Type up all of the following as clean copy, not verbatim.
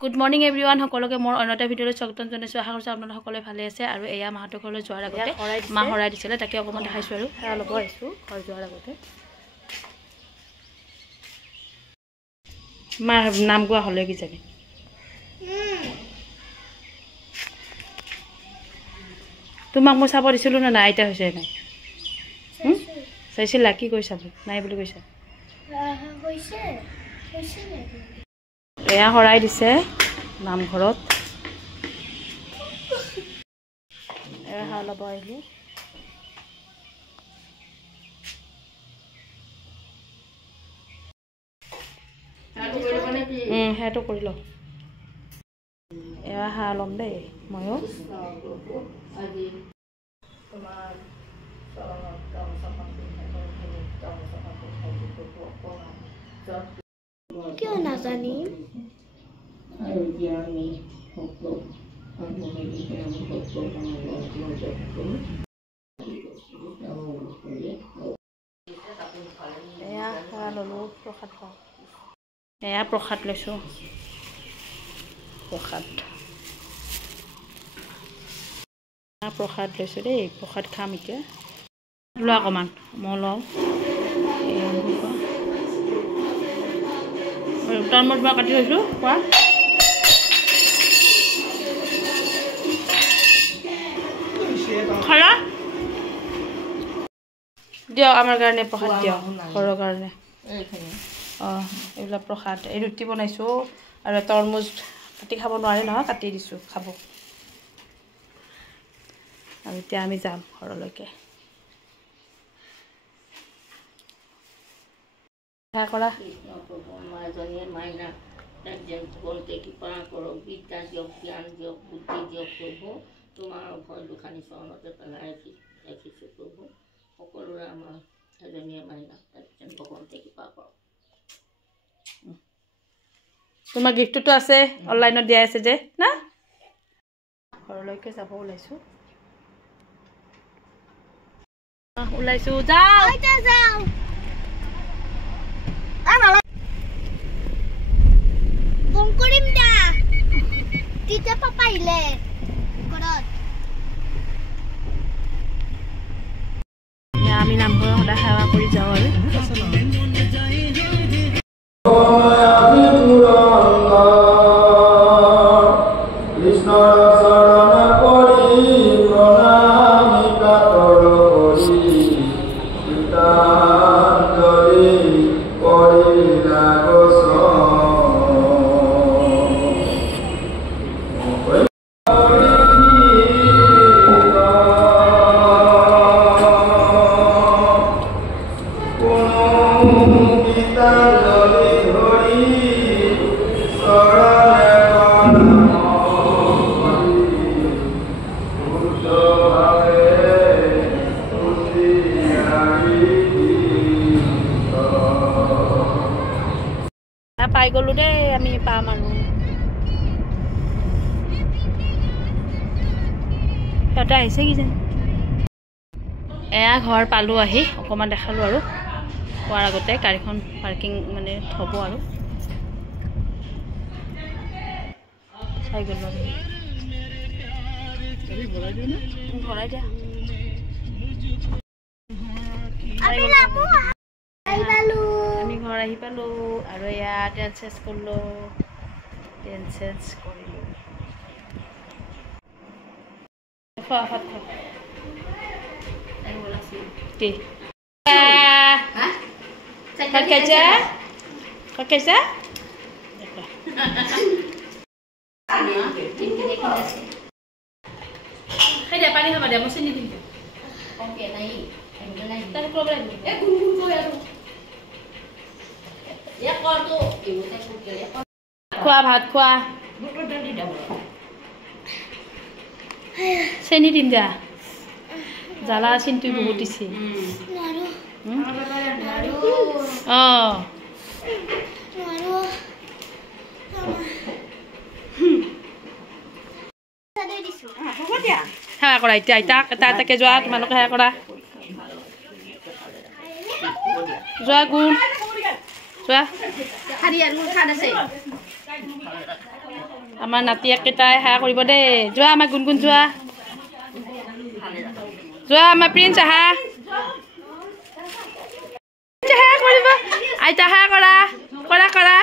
Good morning everyone সকলোকে মোৰ অন্যটা ভিডিঅ'লৈ স্বাগতম জনাইছোঁ। আশা কৰিছোঁ আপোনালোক সকলোৱে ভালে আছে। আৰু এয়া মাহঁতৰ ঘৰলৈ যোৱাৰ আগতে মা শৰাই দিছিলে, তাকে অকণমান দেখাইছোঁ আৰু সেয়া ল'ব আহিছোঁ ঘৰ যোৱাৰ আগতে। মাৰ নাম গোৱা হ'লে কিজানি তোমাক মই চাব দিছিলোঁ নে নাই? আইতা হৈছে নাই চাইছিলা? কি কৈছা? নাই বুলি কৈছা? এয়া শৰাই দিছে নামঘৰত। এয়া সেৱা ল'ব আহিলোঁ। সেইটো কৰি লওঁ। এয়া সেৱা ল'ম দেই ময়ো। কিয় নাজানিম? এয়া সেৱা ল'লোঁ, প্ৰসাদ পাওঁ। এয়া প্ৰসাদ লৈছোঁ, প্ৰসাদ লৈছোঁ দেই। প্ৰসাদ খাম এতিয়া। লোৱা অকণমান, মই লওঁ। তৰমুজ মই কাটি লৈছোঁ, খোৱা। খালা দিয়ক, আমাৰ কাৰণে প্ৰসাদ দিয়ক, ঘৰৰ কাৰণে। অঁ, এইবিলাক প্ৰসাদ। এই ৰুটি বনাইছোঁ আৰু তৰমুজ কাটি খাব নোৱাৰে নহয়, কাটি দিছোঁ খাব। আৰু এতিয়া আমি যাম ঘৰলৈকে। সেৱা কৰা। বিদ্যা দিয়ক, জ্ঞান দিয়ক, বুদ্ধি দিয়ক প্ৰভু। তোমাৰ ভয় দুখানি চৰণতে পেলাই ৰাখিছোঁ প্ৰভু। সকলোৰে আমাৰ এজনীয়ে মাইনা যেন ভগৱন্তে কৃপা কৰক। তোমাৰ গিফ্টটোতো আছে, অনলাইনত দিয়া আছে যে না। ঘৰলৈকে যাব ওলাইছোঁ। যাওঁ ফোন কৰিম দা তেতিয়া পাপা আহিলে ঘৰত। আমি নামঘৰ সদায় সেৱা কৰি যাওঁ আৰু পাই গ'লো দেই। আমি পাম আৰু সিহঁতে আহিছে কিজানি। এয়া ঘৰ পালোঁ আহি, অকণমান দেখালোঁ আৰু পোৱাৰ আগতে গাড়ীখন পাৰ্কিং মানে থ'ব আৰু চাই গ'লোঁ আমি। ভৰাই দিয়া। আমি ঘৰ আহি পালোঁ আৰু এয়া ট্ৰেইন চেঞ্জ কৰিলোঁ। কি খাইছা? খাই দিয়া, পানী খাবা দিয়া, মই চেনি দিম। খোৱা, ভাত খোৱা। চেনি দিম দিয়া। জ্বালা চিনটো বহুত দিছে। অঁ, সেৱা কৰা এতিয়া। আইতাক এটা এটাকে যোৱা, তোমালোকে সেৱা কৰা। যোৱা গুণ যোৱা। আমাৰ নাতিয়েকেইটাই সেৱা কৰিব দেই যোৱা আমাৰ গুণগুণ যোৱা যোৱা আমাৰ প্ৰিন্স আহা সেৱা কৰিব আইতা সেৱা কৰা কৰা কৰা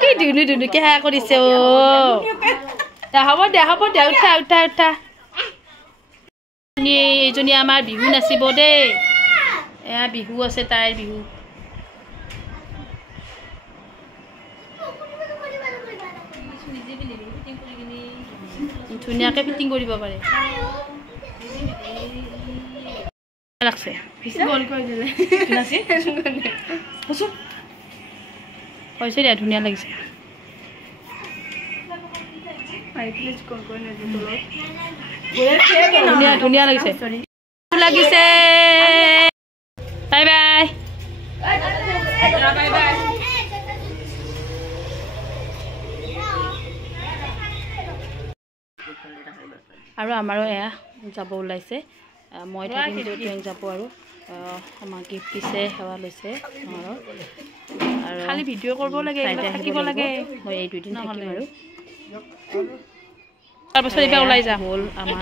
কি ধুনু ধুনুকে সেৱা কৰিছে হ'ব দিয়া উঠা উঠা উঠা এইজনী আমাৰ বিহু নাচিব দেই এয়া বিহু আছে তাইৰ বিহু ধুনীয়াকে ফিটিং কৰিব পাৰে লাগছে হৈছে দিয়া ধুনীয়া লাগিছে ধুনীয়া লাগিছে লাগিছে বাই বাই আৰু আমাৰো এয়া যাব ওলাইছে মই থাকিম য'ত যাব আৰু আমাক গিফ্ট দিছে সেৱা লৈছে আৰু খালি ভিডিঅ' কৰিব লাগে থাকিব লাগে মই এই 2 দিন থাকিম আৰু তাৰপাছত এতিয়া ওলাই যাম হ'ল আমাৰ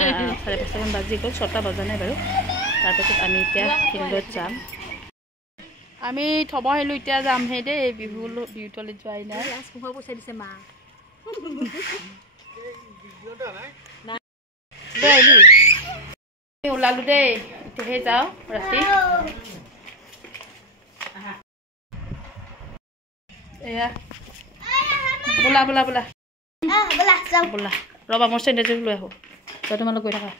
5:30 বাজি গ'ল 6টা বজা নাই বাৰু তাৰপাছত আমি এতিয়া ফিল্ডত যাম আমি থব আহিলোঁ এতিয়া যামহে দেই বিহুতলৈ যোৱাই নাই পইচা দিছে মা ওলালো দেই এতিয়াহে যাওঁ ৰাতি এয়া বোলা বোলা বোলা বোলা ৰ'বা মোৰ চেণ্ডেলযোৰ লৈ আহোঁ তই তোমালোক গৈ থাকা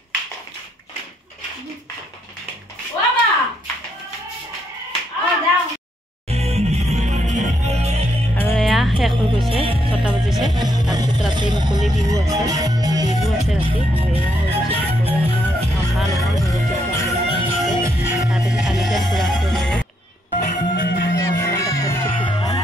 আৰু এয়া শেষ হৈ গৈছে 6টা বাজিছে তাৰপিছত ৰাতি মুকলি বিহু আছে ৰাতি আৰু এয়া হৈ গৈছে দুপৰীয়া আমাৰ অহা নহ'ল তাৰপিছত আমি যেন খুৰাহঁতৰ ঘৰত অকণমান দেখা দিছোঁ পিঠাখন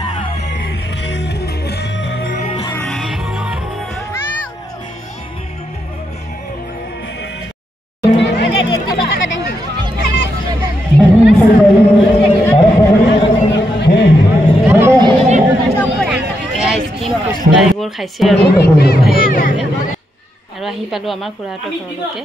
আইচক্ৰীম ফুচকা এইবোৰ খাইছে আৰু আহি পালোঁ আমাৰ খুৰাহঁতৰ ঘৰলৈকে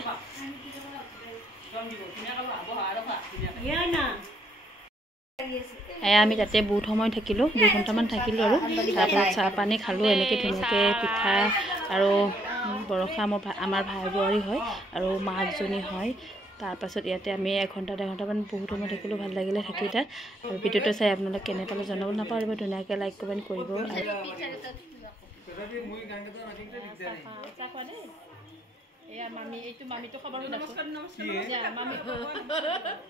আমি তাতে বহুত সময় থাকিলোঁ 2 ঘণ্টামান থাকিলোঁ আৰু তাৰপিছত চাহ পানী খালোঁ এনেকৈ ধুনীয়াকৈ পিঠা আৰু বৰষা আমাৰ ভাই বোৱাৰী হয় আৰু মাকজনী হয় তাৰপাছত ইয়াতে আমি 1 ঘণ্টা 1.5 ঘণ্টামান বহুত সময় থাকিলোঁ ভাল লাগিলে থাকি তাত আৰু ভিডিঅ'টো চাই আপোনালোক কেনে পালে জনাব নাপাহৰিব ধুনীয়াকৈ লাইক কমেণ্ট কৰিব এয়া মামী এইটো মামীটো খবৰ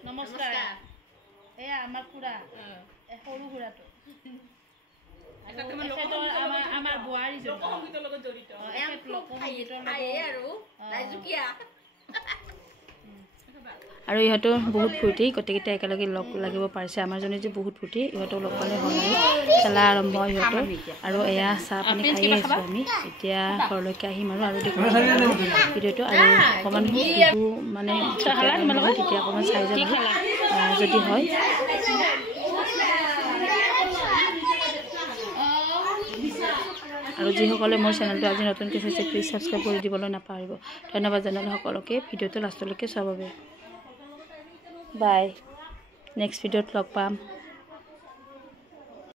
নমস্কাৰ এয়া আমাৰ খুৰা সৰু খুৰাটো আমাৰ বোৱাৰীজন আৰু ইহঁতো বহুত ফূৰ্তি গোটেইকেইটা একেলগে লগ লাগিব পাৰিছে আমাৰজনী যে বহুত ফূৰ্তি ইহঁতক লগ পালে হ'ল আৰু খেলা আৰম্ভ ইহঁতৰ আৰু এয়া চাহ পানী খায়ে আছোঁ আমি এতিয়া ঘৰলৈকে আহিম আৰু দেখুৱাম ভিডিঅ'টো আৰু অকণমান বিহু মানে তেতিয়া অকণমান চাই যাব যদি হয় আৰু যিসকলে মোৰ চেনেলটো আজি নতুনকৈ চাইছে প্লিজ ছাবস্ক্ৰাইব কৰি দিবলৈ নাপাহৰিব ধন্যবাদ জনালে সকলোকে ভিডিঅ'টো লাষ্টলৈকে চাব বাবে বাই নেক্সট ভিডিঅ'ত লগ পাম